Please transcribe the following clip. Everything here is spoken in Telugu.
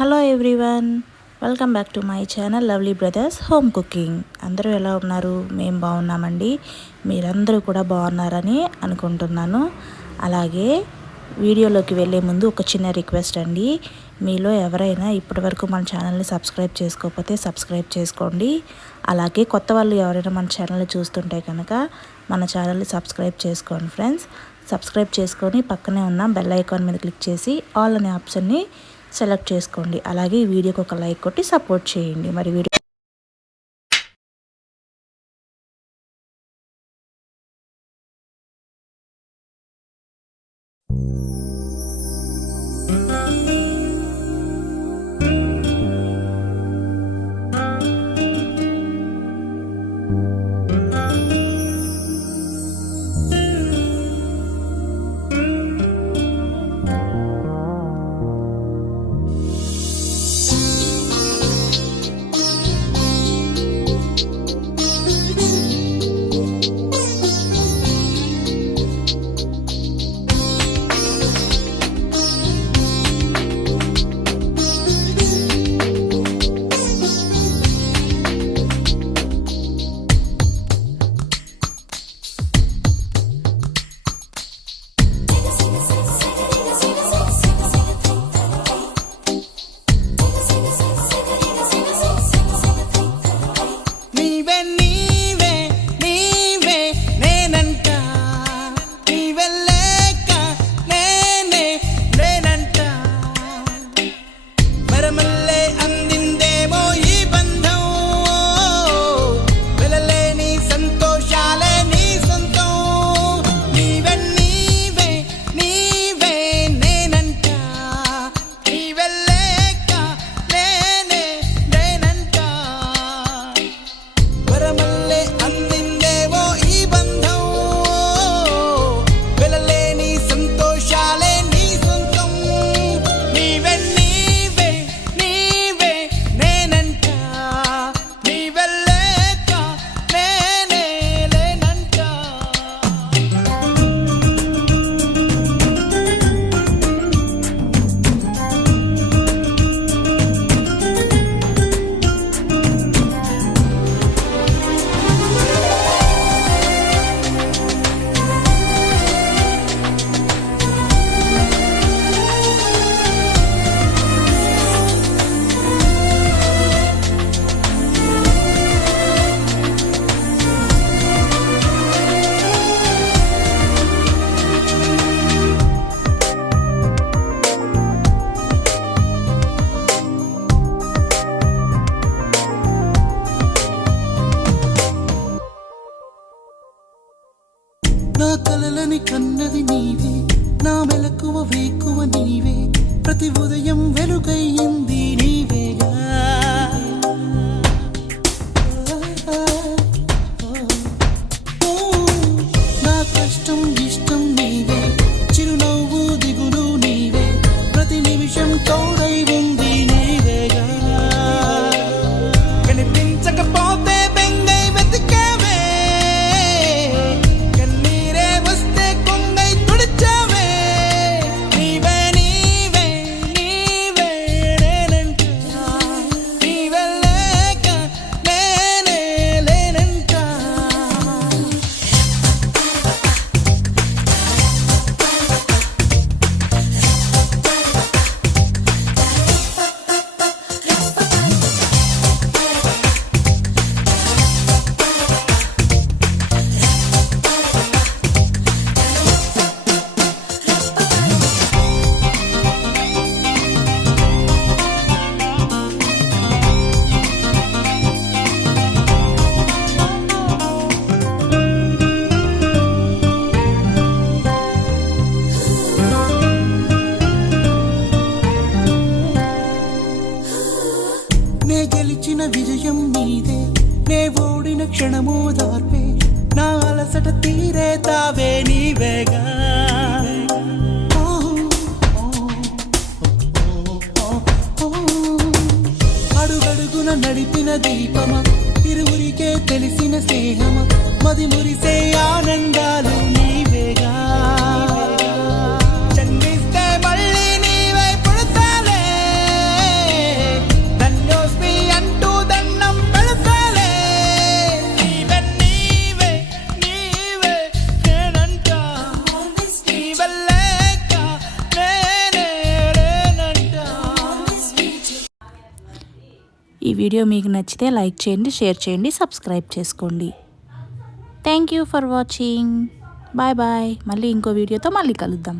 Hello everyone, welcome back to my channel lovely brothers home cooking. అందరూ ఎలా ఉన్నారు? మేము బాగున్నామండి. మీరందరూ కూడా బాగున్నారని అనుకుంటున్నాను. అలాగే వీడియోలోకి వెళ్ళే ముందు ఒక చిన్న రిక్వెస్ట్ అండి. మీలో ఎవరైనా ఇప్పటివరకు మన ఛానల్ని సబ్స్క్రైబ్ చేసుకోకపోతే సబ్స్క్రైబ్ చేసుకోండి. అలాగే కొత్త వాళ్ళు ఎవరైనా మన ఛానల్ని చూస్తుంటే కనుక మన ఛానల్ని సబ్స్క్రైబ్ చేసుకోండి ఫ్రెండ్స్. సబ్స్క్రైబ్ చేసుకొని పక్కనే ఉన్న బెల్ ఐకాన్ మీద క్లిక్ చేసి ఆల్ అనే ఆప్షన్ని సెలెక్ట్ చేసుకోండి. అలాగే ఈ వీడియోకి ఒక లైక్ కొట్టి సపోర్ట్ చేయండి. మరి వీడియో నా కలలని కన్నది నీవే, నా మెలకువ వేకువ నీవే, ప్రతి ఉదయం వెలుగయ్యింది నీవేగా. నా కష్టం ఇష్టం నీవే, చిరునవ్వు దిగులు నీవే, ప్రతి నిమిషం తోడై ఉంది నీవేగా. కనిపించకపోతే బెంగై వెతికావే, గెలిచిన విజయం నీదే, నే ఓడిన క్షణమో దార్పే, నా అలసట తీరే తావే నీవేగా. అడుగడుగున నడిపిన దీపమ, ఇరువురికే తెలిసిన స్నేహమ, మది మురిసే ఆనందాలు నీవేగా. జన్మిస్తే మళ్ళీ నీవై పుడతాలే, ఈ వీడియో మీకు నచ్చితే లైక్ చేయండి, షేర్ చేయండి, సబ్స్క్రైబ్ చేసుకోండి. Thank you for watching. Bye bye. మళ్ళీ ఇంకో వీడియోతో మళ్ళీ కలుద్దాం.